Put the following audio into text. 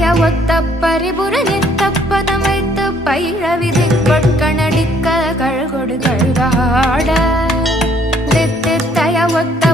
பய ஒத்த பரிபுர நித்த பதம் வைத்து பயிர விதை பட்கணடிக்க கழகொடு கழுகாட. லித்து தய ஒத்த